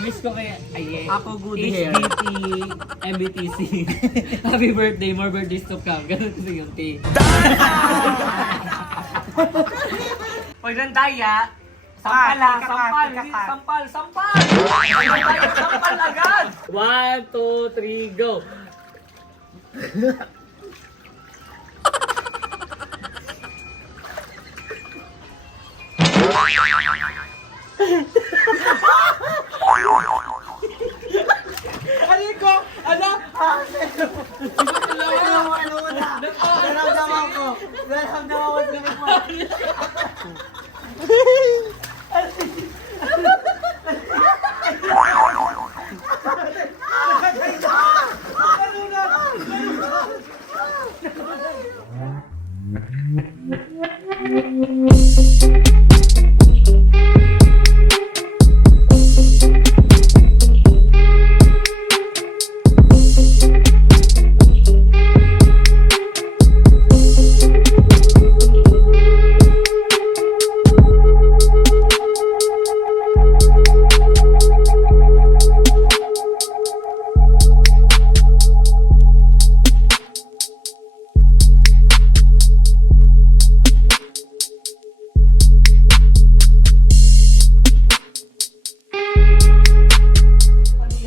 Miss ko kay Aye. Ako good hair. HBT, MBTC. Happy birthday, more birthdays to come. Ganun kasi yung T. Pag nandaya, sampal ha, sampal, hindi sampal, sampal! Sampal agad! 1, 2, 3, go!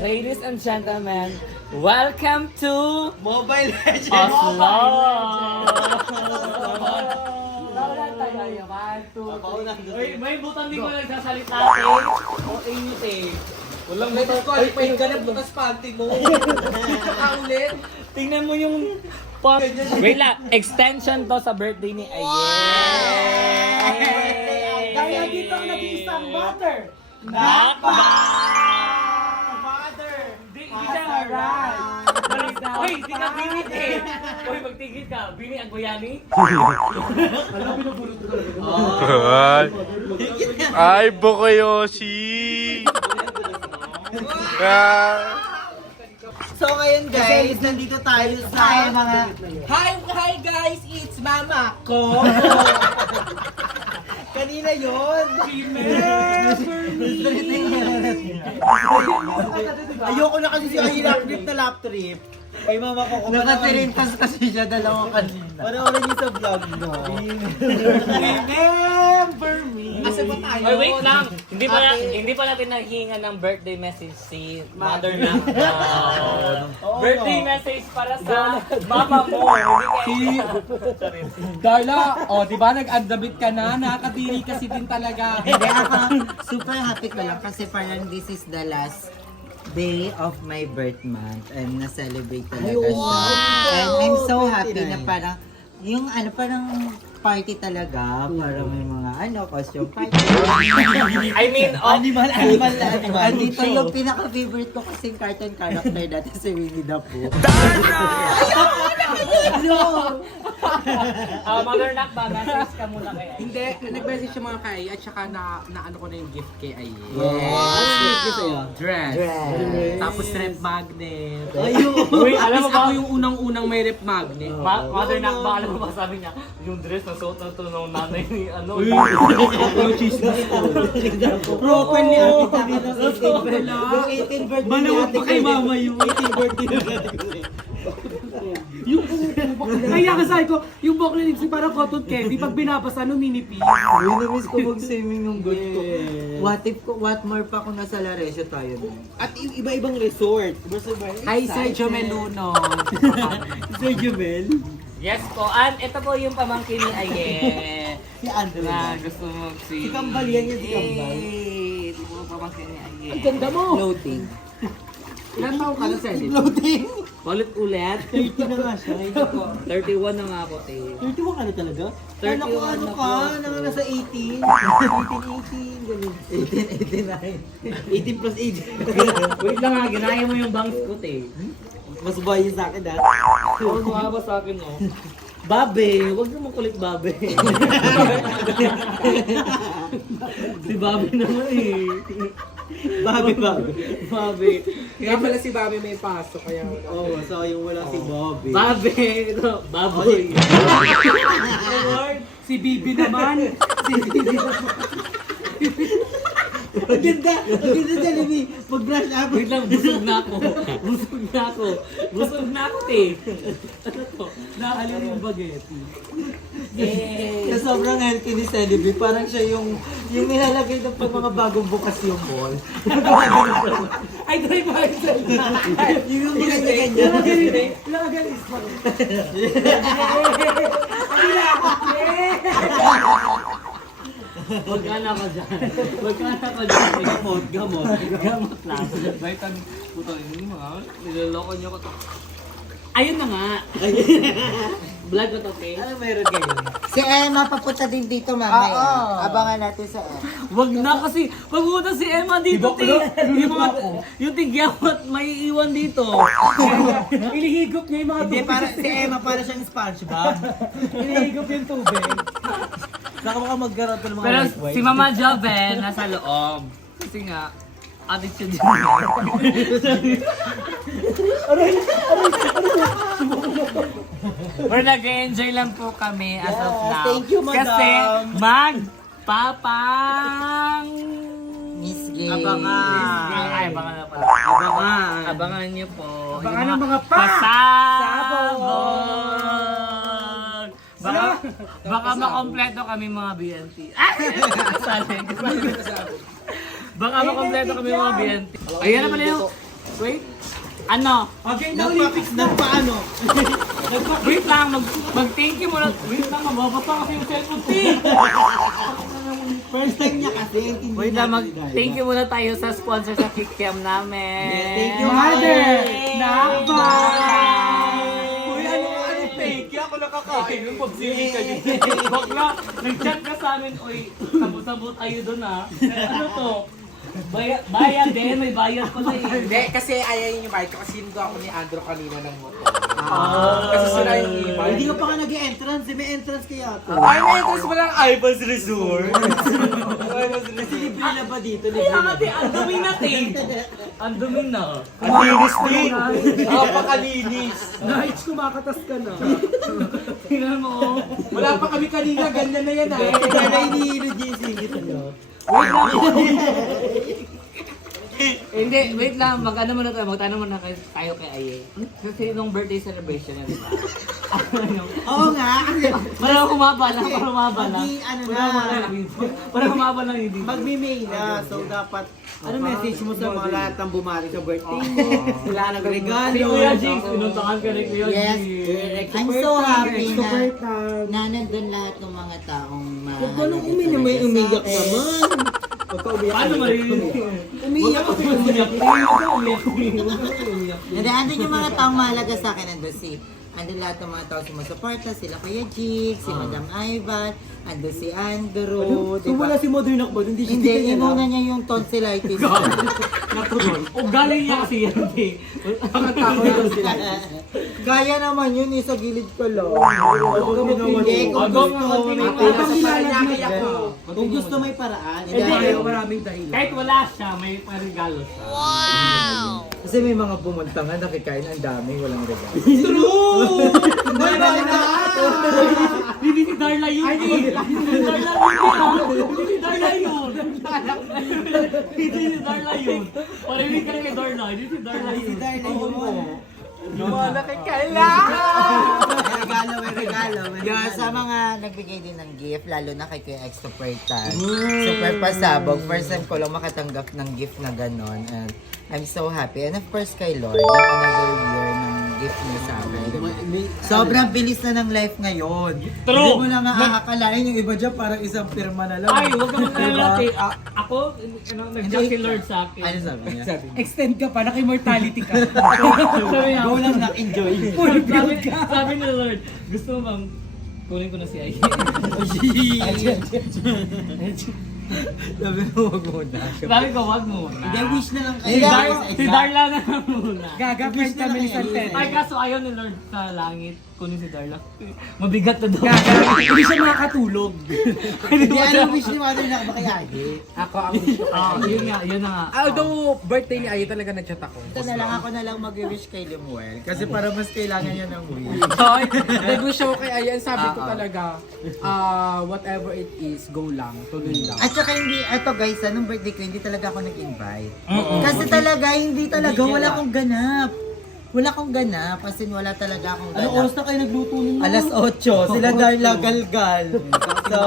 Ladies and gentlemen, welcome to Mobile Legends! Oslo! May butang di ko nagsasalita eh. O init eh. Walang butang ko. Ay, pahin ka na, bukas panty mo. Ulit. Tingnan mo yung pop. Wait lang, extension to sa birthday ni Aye. Kaya dito ang nag-iisang butter. Nakpa! Di siya Uy, di ka binit eh. Uy, magtigil ka. Bini ang Guyani? Ay, Bokoyoshi! So ngayon guys, nandito tayo sa mga Hi guys, it's Mama ko. Kanina yun. Remember me. Ayoko na kasi siya yung lap trip na lap trip. Kay mama ko kung nakatirintas kasi siya dalawa kanina. Panoorin niyo sa vlog mo. Remember me. Asa ba tayo? Ay, wait lang. Hindi pa natin nahinga ng birthday message si Mother na. Birthday message para sa mama mo. Hindi kay Darla, di ba nag-adabit ka na? Nakakadiri kasi din talaga. Hindi ako, super happy ko lang kasi parang this is the last day of my birth month and na-celebrate talaga siya. And I'm so happy na parang, yung parang party talaga, parang may mga costume party. I mean, Animal. Andito yung pinaka-favorite ko kasing cartoon character dati si Winnie the Pooh. Mother Nak ba? Message ka muna kay Aye. Hindi, nag-message siya mga kay at saka na ano ko na yung gift kay Aye. Dress. Tapos rep magnet. Uy, alam mo Tapos ba? ako yung unang-unang may rep magnet. Mother Nak ba? Alam mo ba sabi niya? Yung dress na suot na to ng nanay ni ano. Yung chismis ko. Broken ni Ate Takita. Yung 18th birthday Manawag pa kay mama yung 18th birthday na yung kaya kasi ko, yung buhok ni Nipsey parang cotton candy. Pag binabasa, numinipis. namiss ko mag-swimming yung birth ko. What more pa kung nasa Laresio tayo na. At iba-ibang resort. Hi, Sergio Meluno. Sir Jumel. Yes po. And ito po yung pamangkin ni Aye. Si Andrew Na gusto mo si... Si Kambal yan yung si Kambal. Yay! Ito po pamangkin ni Aye. Ang ganda mo. Floating. Ilan taong ka na, Sally? Floating? Ulit. 30 na nga siya. 31 na nga ako, eh. 31 ka na talaga? 31 Kala ko ano na ka, po. nasa 18. 18, ganun. 1889. 18 plus 8. Wait lang ha, ginaya mo yung bangs ko, te. Mas buhay yun sa akin dati. Oo, mukha ba sa akin, no? Babe, wag naman kulit babe. Si Babe naman eh. Babi. Babe. Kaya pala si Bobby may pasok. Kaya Oo, so yung wala si Bobby. Babe. Ito, baboy. si Bibi naman. Si Bibi naman. Ang ganda Jollibee. Mag-brush up. Wait lang, busog na ako. Busog na ako, te. Ano to? Nakalimutan yung bageti. Na sobrang healthy ni Celebi, parang siya yung nilalagay ng pag mga bagong bukas yung mall. Ay, try pa isa. Yung ganyan. Lagagan is pa. Magkana ka dyan. Gamot lang. Vitamin. Puto, hindi mga. Niloloko niyo ko to. Ayun na nga. Vlog ko to, okay? Ano meron kayo? Si Emma papunta din dito mamaya. Abangan natin sa Wag na kasi, pag pumunta si Emma dito, te. Yung tigyawat may iwan dito. Ilihigop niya yung mga Hindi, tubig. para si Emma, para siyang SpongeBob. Ilihigop yung tubig. Saka baka magkaroon pa ng mga Pero white-white. si Mama Joven nasa loob. Kasi nga, attitude yun. Pero nag-enjoy lang po kami as of Yes, now. thank you, Madam. Kasi magpapang... Miss Gay. Abangan. Ay, abangan na pala. Abangan. Abangan niyo po. Abangan yung ng mga pasabog. Baka makompleto kami mga BNT. Baka makompleto kami mga BNT. Ayan na pala yung... Wait. Ano? Okay, na Olympics na. Nagpaano? Wait lang. Mag-thank you muna. Wait lang. Mababasa kasi yung cellphone. First time niya kasi. Hindi Wait lang. natin Mag-thank you muna tayo sa sponsor sa Kikiam namin. Yes, thank you, Mother! Nakbay! Uy, ano fake? Ako nakakain yung pagsili ka dito. Bakla, nag-chat ka sa amin. Uy, sabot-sabot tayo dun ha. Ano to? Bayad din, may bayad pala eh. Hindi, kasi ayaw yung bike ko kasi sinundo ako ni Andrew kanina ng motor. Kasi sila yung iba. Hindi ka pa nga nag-entrance. May entrance kaya to. Ay, may interest mo lang Ivan's Resort. Kasi libre na ba dito? Kaya nga, te, ang dumi na, te. Ang dumi na. Ang linis din. Napakalinis. Nights, kumakatas ka na. Tingnan mo. Oh. Wala pa kami kanina, ganyan na yan ah. Kaya na inihilo Jay singit ano. Hindi, wait lang. Mag-ano muna tayo. Magtanong muna tayo kay Aye. Kasi nung birthday celebration niya, di ba? Oo nga. Kasi Parang humaba lang, parang humaba lang. Hindi, ano na. Parang humaba lang hindi. Magme-May na. So dapat ano message mo sa mga lahat ng bumari sa birthday mo? Wala nang regalo. Si Kuya Jigs, pinuntahan ka ni Kuya Yes. Jigs. I'm so happy Super na time. nandun lahat ng mga taong Huwag ka nung umiyak naman. Huwag ka umiyak. Paano maririnig? Umiyak ako. And then, andun yung mga taong mahalaga sa akin. Andun lahat ng mga taong sumusuporta. Sila Kuya Jig, si Madam Ivan, andun si Andrew, So wala si Modern Akbod, hindi siya Hindi, tingnan inuna niya yung tonsillitis. O galing niya kasi yan eh. Kaya naman yun, sa gilid ko lang. Hindi, kung Ako, gusto may ako, paraan. Kung gusto may paraan. Hindi. Maraming dahilan. Kahit wala siya, may regalo siya. Kasi may mga pumunta nga, nakikain ang dami, walang regalo. Hindi si Darla yun eh. Hindi si Darla yun. Hindi si Darla yun. Hindi si Darla yun. Parinig ka kay Darla. Hindi si Darla yun. Wala kay Kayla. May regalo. Yeah, sa mga nagbigay din ng gift, lalo na kay Kuya X Super Tan. Super pasabog. First time ko lang makatanggap ng gift na ganon. And I'm so happy. And of course kay Lord, yung another year ng gift niya sa akin. Sobrang bilis na ng life ngayon. True. Hindi mo na nga akakalain yung iba dyan, parang isang pirma na lang. Ay, huwag ka Diba? mag-alala. Ako, nag-jack si Lord sa akin. Ano sabi niya? Extend ka pa, naka-immortality ka. Sabi niya, Go lang na-enjoy. sabi ni Lord, gusto mo bang kunin ko na si Ay? Sabi mo, wag muna. Sabi ko, wag muna. Hindi, wish na lang Si, kayo. si Darla na lang muna. Gagapit kami ni Santen. Ay, kaso ayaw ni Lord sa langit. kunin si Darla. Mabigat na daw. Hindi siya makakatulog. Hindi, ano wish ni Mother na ba kay Agi? Ako ang wish ko. Yun nga. Although birthday ni Ayi talaga nag-chat ako. Ito na lang ako na lang mag-wish kay Limuel. Kasi para mas kailangan niya ng wish. Ay, nag-wish ako kay Ayi. Ang sabi ko talaga, whatever it is, go lang. Tuloy lang. At saka hindi, eto guys, nung birthday ko, hindi talaga ako nag-invite. Kasi talaga, hindi talaga, wala akong ganap. Wala akong ganap, as in wala talaga akong ganap. Ano oras na kayo nagluto nun? Alas 8, sila Darla galgal. So,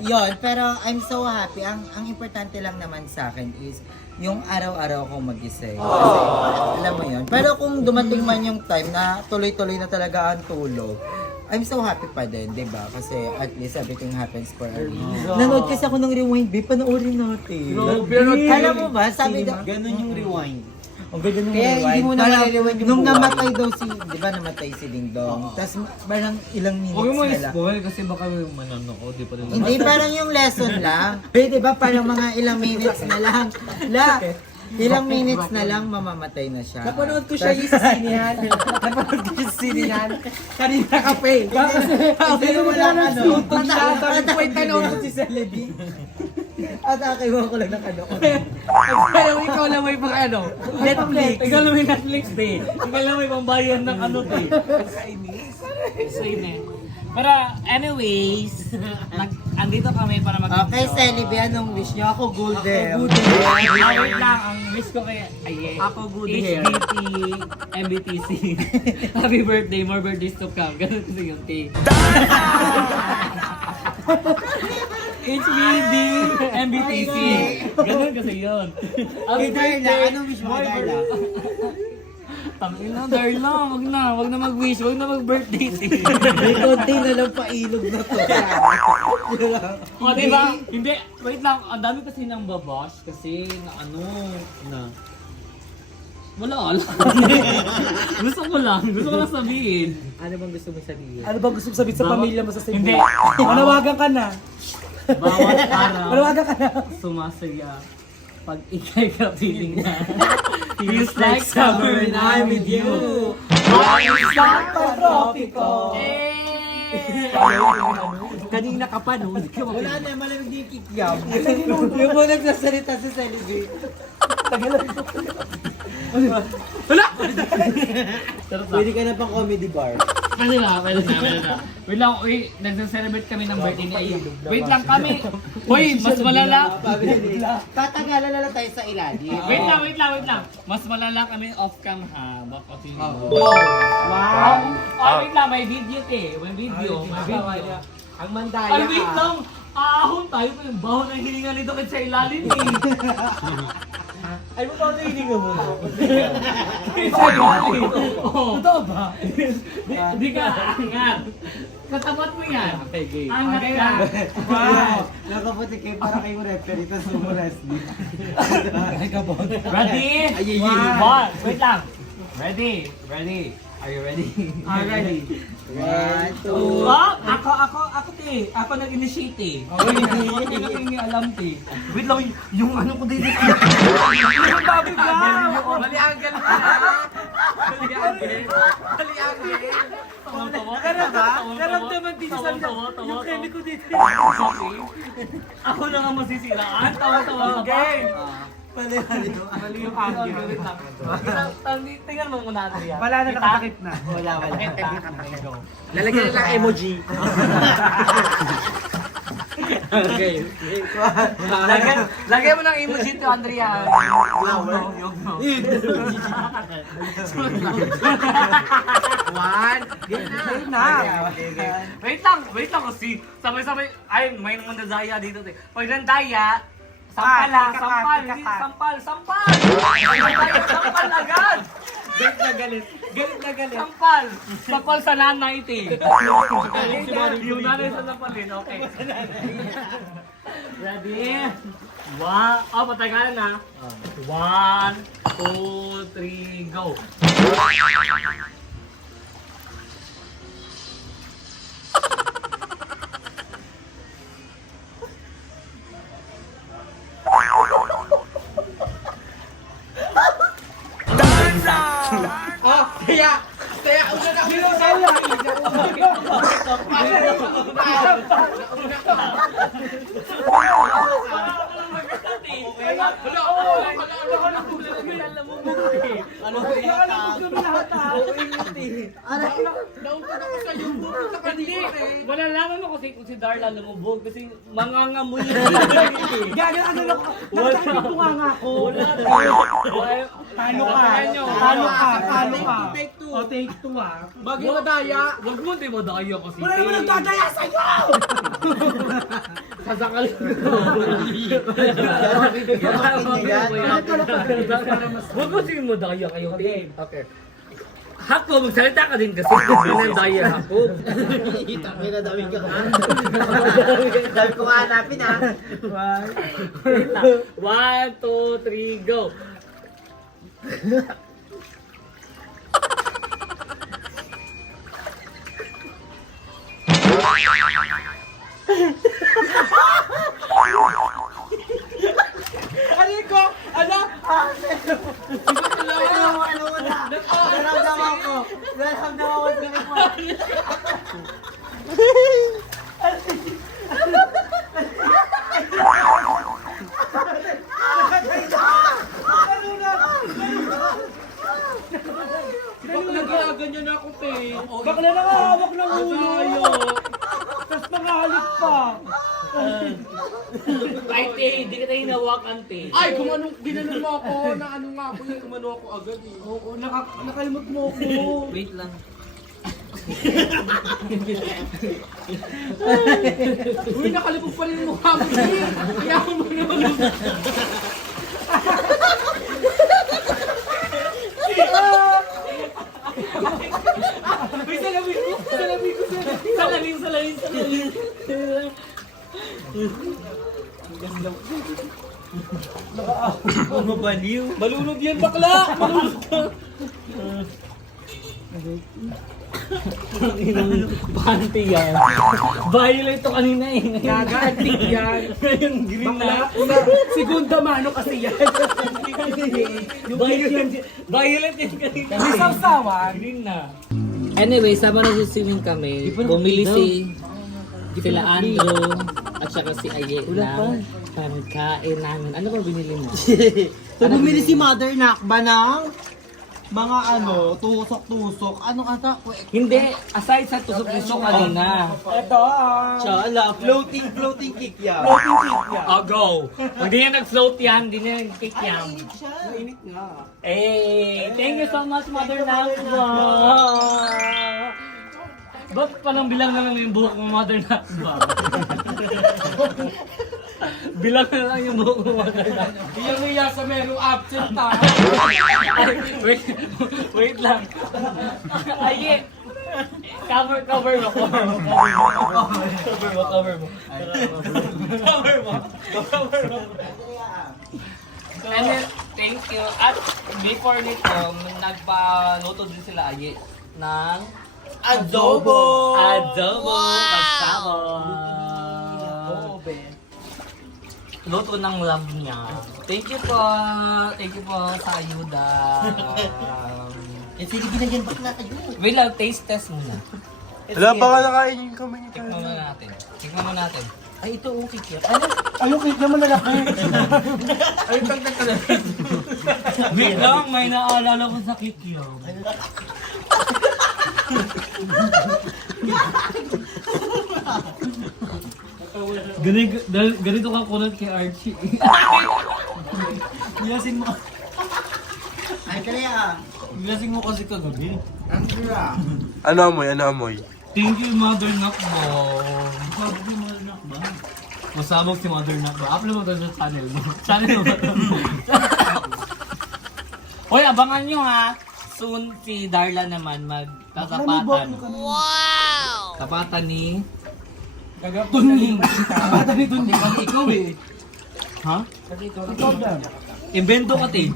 yon. Pero I'm so happy. Ang importante lang naman sa akin is yung araw-araw akong magising. Kasi, alam mo yon. Pero kung dumating man yung time na tuloy-tuloy na talaga ang tulog, I'm so happy pa din, di ba? Kasi at least everything happens for a reason. Nanood kasi ako ng Rewind, babe. Panoorin natin. Alam mo ba, sabi daw, Ganun yung rewind. ang ganda nung Kaya hindi mo na Parang maliliwan yung nung buhay. namatay daw si, di ba namatay si Ding Dong? Tapos parang ilang minutes na lang. kasi baka may manonood, di pa rin. Hindi, parang yung lesson lang. Pero di ba parang mga ilang minutes na lang. Ilang minutes na lang mamamatay na siya. Napanood ko siya yung sinihan. Napanood ko yung sinihan. Kanina kape. Kasi wala ano. Sabi ko, tanong ko si Celebi. At akiwan ko lang ng ano. Pero ikaw lang may pang ano, Netflix. Ikaw lang may Netflix, eh. Ikaw lang may pambayan ng ano, eh. Sainis. Pero anyways, andito kami para mag- Okay, Celebi, anong wish niyo? Ako golden. Wait lang, ang wish ko kay Ako good hair. HBT, MBTC. Happy birthday, more birthdays to come. Ganun kasi yung T. HBD, MBTC. Ganun kasi yun. Happy Darla, anong wish mo, Darla? Tangin na, Darla. Wag na mag-wish, wag na mag-birthday. May konti na lang pailog na to. O, diba? Hindi, wait lang. Ang dami kasi nang babash kasi na ano. Wala lang. Gusto ko lang sabihin. Ano bang gusto mo sabihin? Ano bang gusto mo sabihin sa pamilya mo sa Cebu? Hindi. Manawagan ka na. Bawat araw, Manawagan ka na. sumasaya. Pag ikay kapiling na. Feels like summer and I'm with you. Pag-tropico. Kanina ka pa, no? Wala na, malamig din yung kikyam. Yung mo nagsasalita sa Celebi. Pwede ka na pang comedy bar. Pwede na. Wait lang, nagsa-celebrate kami ng birthday ni Ayu. Wait lang kami. Hoy, mas malala. Tatagalan na lang tayo sa ilalim. Wait lang. Mas malala kami off-cam ha. Baka sino. Wow! Wait lang, may video eh. May video. Ang mandaya Ay, wait lang. Ahon tayo pa yung bahon ng hininga nito kahit sa ilalim eh. Ay mo pa ito hininga mo. Kahit sa ilalim. Totoo ba? Di ka angat. Katapat mo yan. Okay, game. Angat ka. Wow! Nakaputi kayo para kayo referee sa sumo wrestling. Ready? One. Wait lang. Ready? Are you ready? I'm ready. 1, 2, Ako te. Ako nag-initiate eh. Hindi ko hindi alam te. Wait lang, yung ano ko dito. Yung babi lang. Mali angle mo na! Mali angle! Pero ba? Naramdaman din sa yung kemi ko dito. Ako na nga masisiraan. Tawa-tawa ka pa. Mali yung angle. Tingnan mo muna natin yan. Wala na, nakatakip na. wala. Lalagyan nila emoji. Okay. Lagyan mo ng emoji to Andrea. Yung no. One. Game na. Wait lang kasi sabay-sabay ay may nandaya dito te. Pag nandaya sampal hindi sampal. Sampal agad. Galit na galit. Sampal sa nanay te. Yung nanay sa sampalin, okay. Ready? Patagalan na. 1, 2, 3, go. Kaya Kaya una na Sino sa'yo? Ano ba yung Naunta na ko sa yung buto sa kanila eh. Wala lang ano kasi kung si Darla lumubog kasi mangangamoy Gagal, ano lang, nakakipunganga ako. Talo ka. Talo ka. Talo ka. Take two. O, take two ah. Bagay madaya. Wag mo, di mo daya kasi. Wala naman nagdadaya sa'yo! Sasakal ko. Wag mo sige mo daya kayo. Okay. Hako, magsalita ka din kasi ng daya hako. May nadawin ka ka. Dami ko nga hanapin ha. 1, 2, 3, go. Ano ko? Ano? Naramdaman ko sa Nag-ganyan ako, te. Bakla na nga, hawak ng ulo. Tapos pangahalik pa. Ay, te, di ka tayo hinawakan, te. Ay, kung anong ginanong mo ako, na ano nga ako, kumano ako agad eh. Oo, nakalimot mo ako. Wait lang. Uy, nakalipog pa rin yung mukha mo, te. Kaya ako mo naman. Uy, salamin ko! Salamin ko! Salamin! Mabaliw. Malunod yan, bakla! Malunod ka! Panty yan. Violet to kanina eh. Gagantik yan. Ngayon green na. Segunda mano kasi yan. Violet yan kanina. May sawsawan. Green na. Anyway, sama na sa swimming kami. Bumili sila Andrew at saka si Aye na pangkain namin. Ano ba binili mo? So, bumili si Mother Nakba ng mga tusok-tusok. Anong ata? Hindi, aside sa tusok-tusok kanina. Ito ah. Chala, floating kick yan. Oh, go! Hindi yan nag-float yan, hindi na nag-kick yan. Mainit nga. Hey, thank you so much, Mother Nakba! Ba't palang bilang na lang yung buhok mo, Mother Nakba? Bilang na lang yung buhok mo, Mother Nakba. Iyang-iya sa merong absent ha. Ay, wait lang. Ay, cover mo. And then, thank you. At before nito, nagpa-luto din sila Aye ng Adobo! kasama. Luto ng love niya. Thank you po sa ayuda. Sige, binagyan bakla kayo. Wait lang, taste test muna. Wala pa nga nakain yung kamay niya. Tikman mo natin. Ay, ito okay kaya. Ayun, kahit naman lalaki. Ay, tagtag ka na. Wait lang, may naalala ko sa kikyam. Ganito ka kunot kay Archie. Bilasin mo. Ay, kaya. Bilasin mo kasi kagabi. Ang kira. Ano amoy? Thank you, Mother Nakba. Masabog si Mother Nakba. Upload mo to sa channel mo. Channel mo ba to? Hoy, abangan nyo ha. Soon si Darla naman magtatapatan. Wow! Tapatan ni Tuning. Bata ni Tuning. Ikaw eh. Ha? Ikaw na. Invento ka, te.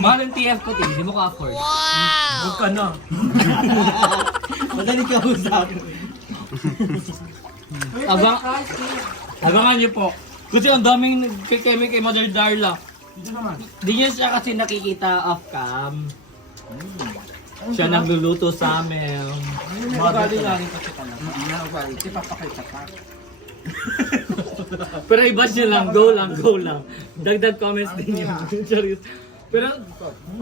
Mahal ang TF ko, te. Hindi mo ka-afford. Wow! Huwag ka na. Madali ka usap. Abangan niyo po. Kasi ang daming nagkikeme kay Mother Darla. Di niya siya kasi nakikita off-cam. Siya nagluluto sa amin. Ugali-ugali pa siya talaga. Ugali. Di papakita pa. Pero iba siya lang, go lang. Dagdag comments din yun. Charis. Pero,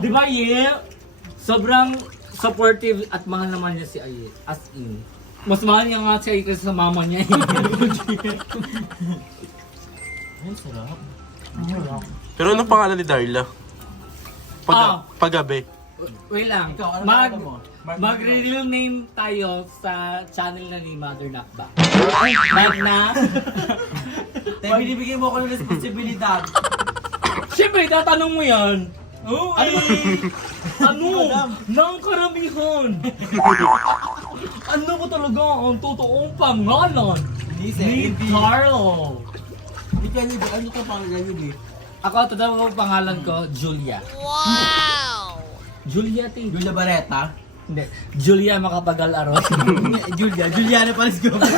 di ba Ye? Sobrang supportive at mahal naman niya si Aye. As in. Mas mahal niya nga si Aye kasi sa mama niya. Pero anong pangalan ni Darla? Paggabi. Wait lang. Mag-reveal name tayo sa channel na ni Mother Nakba. Na? Tayo binibigyan mo ako ng responsibilidad. Siyempre, tatanong mo yan. Oh, ano? Nang karamihan. Ano ba talaga ang totoong pangalan ni Carlo? Ano ka pangalan yun eh? Ako, totoong pangalan ko, Julia. Wow! Julia, ti. Julia Barreta? Hindi. Julia Makapagal-Aron. Juliana Paris Gomez.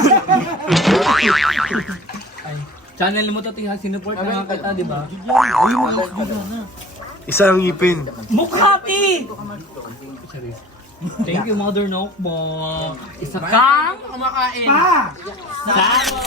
Ay, channel mo to, tiha. Sinuport na nga kita, di ba? Isa ang ngipin. Mukha, ti! Thank you, Mother Nokbo. Isa kang Kumakain. Sabo!